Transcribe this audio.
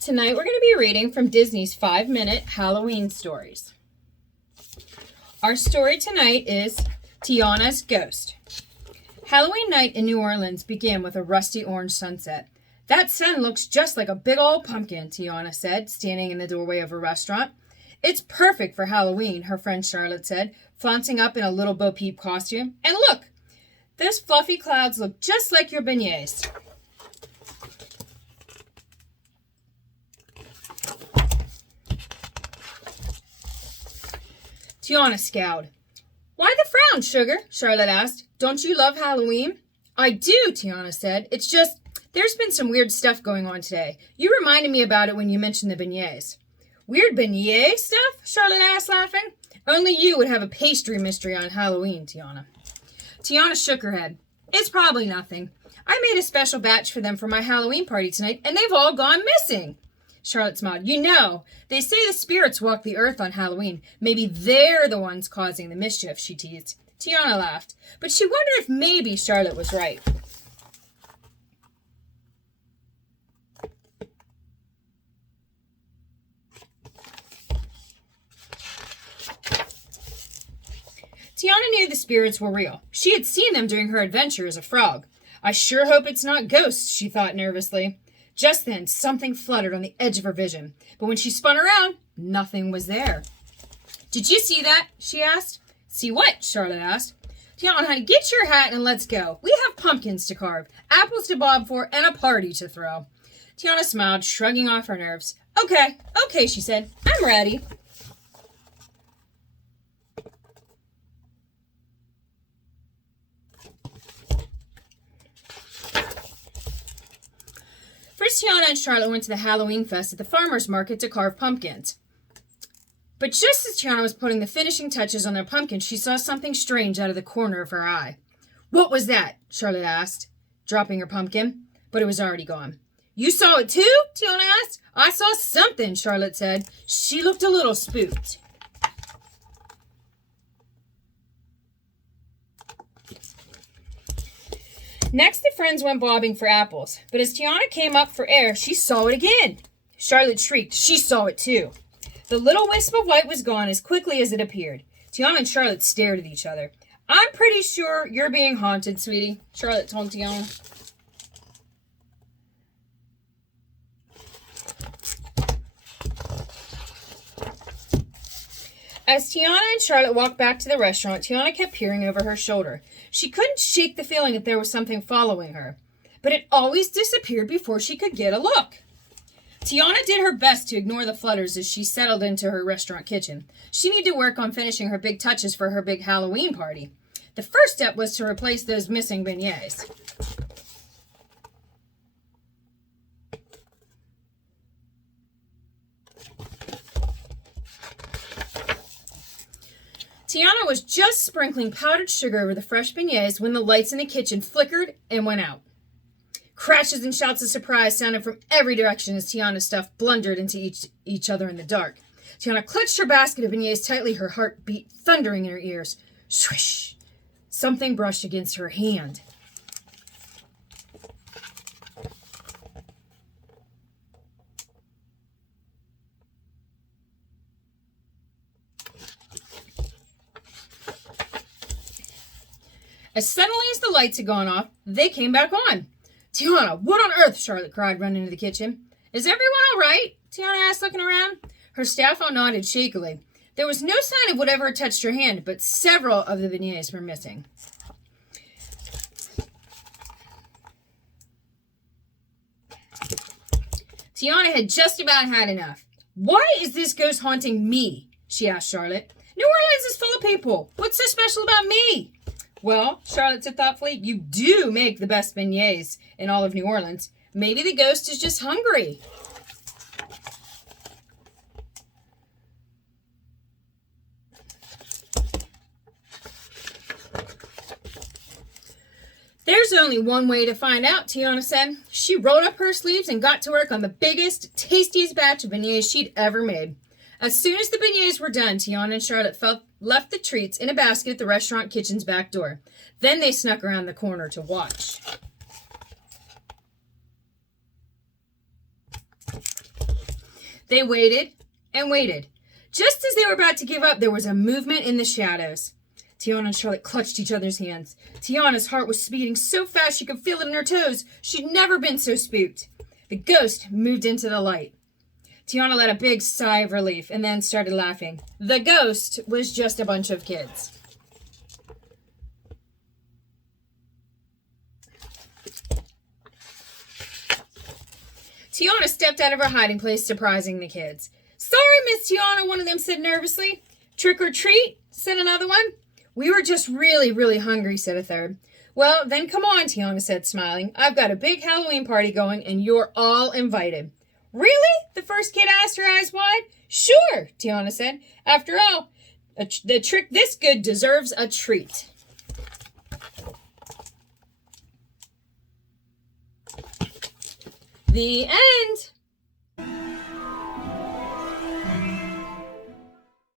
Tonight we're going to be reading from Disney's 5-minute Halloween stories. Our story tonight is Tiana's Ghost. Halloween night in New Orleans began with a rusty orange sunset. That sun looks just like a big old pumpkin, Tiana said, standing in the doorway of a restaurant. It's perfect for Halloween, her friend Charlotte said, flouncing up in a little Bo Peep costume. And look, those fluffy clouds look just like your beignets. Tiana scowled. Why the frown, sugar? Charlotte asked. Don't you love Halloween? I do, Tiana said. It's just, there's been some weird stuff going on today. You reminded me about it when you mentioned the beignets. Weird beignet stuff? Charlotte asked, laughing. Only you would have a pastry mystery on Halloween, Tiana. Tiana shook her head. It's probably nothing. I made a special batch for them for my Halloween party tonight, and they've all gone missing. Charlotte smiled. You know, they say the spirits walk the earth on Halloween. Maybe they're the ones causing the mischief, she teased. Tiana laughed, but she wondered if maybe Charlotte was right. Tiana knew the spirits were real. She had seen them during her adventure as a frog. I sure hope it's not ghosts, she thought nervously. Just then, something fluttered on the edge of her vision. But when she spun around, nothing was there. Did you see that? She asked. See what? Charlotte asked. Tiana, honey, get your hat and let's go. We have pumpkins to carve, apples to bob for, and a party to throw. Tiana smiled, shrugging off her nerves. Okay, she said. I'm ready. First, Tiana and Charlotte went to the Halloween fest at the farmer's market to carve pumpkins. But just as Tiana was putting the finishing touches on their pumpkin, she saw something strange out of the corner of her eye. What was that? Charlotte asked, dropping her pumpkin, but it was already gone. You saw it too? Tiana asked. I saw something, Charlotte said. She looked a little spooked. Next, the friends went bobbing for apples, but as Tiana came up for air, she saw it again. Charlotte shrieked. She saw it too. The little wisp of white was gone as quickly as it appeared. Tiana and Charlotte stared at each other. I'm pretty sure you're being haunted, sweetie, Charlotte told Tiana. As Tiana and Charlotte walked back to the restaurant, Tiana kept peering over her shoulder. She couldn't shake the feeling that there was something following her, but it always disappeared before she could get a look. Tiana did her best to ignore the flutters as she settled into her restaurant kitchen. She needed to work on finishing her big touches for her big Halloween party. The first step was to replace those missing beignets. Tiana was just sprinkling powdered sugar over the fresh beignets when the lights in the kitchen flickered and went out. Crashes and shouts of surprise sounded from every direction as Tiana's stuff blundered into each other in the dark. Tiana clutched her basket of beignets tightly, her heart beat thundering in her ears. Swish! Something brushed against her hand. As suddenly as the lights had gone off, they came back on. Tiana, what on earth? Charlotte cried, running into the kitchen. Is everyone all right? Tiana asked, looking around. Her staff all nodded shakily. There was no sign of whatever had touched her hand, but several of the beignets were missing. Tiana had just about had enough. Why is this ghost haunting me? She asked Charlotte. New Orleans is full of people. What's so special about me? Well, Charlotte said thoughtfully, you do make the best beignets in all of New Orleans. Maybe the ghost is just hungry. There's only one way to find out, Tiana said. She rolled up her sleeves and got to work on the biggest, tastiest batch of beignets she'd ever made. As soon as the beignets were done, Tiana and Charlotte left the treats in a basket at the restaurant kitchen's back door. Then they snuck around the corner to watch. They waited and waited. Just as they were about to give up, there was a movement in the shadows. Tiana and Charlotte clutched each other's hands. Tiana's heart was beating so fast she could feel it in her toes. She'd never been so spooked. The ghost moved into the light. Tiana let a big sigh of relief and then started laughing. The ghost was just a bunch of kids. Tiana stepped out of her hiding place, surprising the kids. "Sorry, Miss Tiana," one of them said nervously. "Trick or treat," said another one. "We were just really, really hungry," said a third. "Well, then come on," Tiana said, smiling. "I've got a big Halloween party going, and you're all invited." "Really?" the first kid asked, her eyes wide. "Sure," Tiana said. "After all, the trick this good deserves a treat." The end.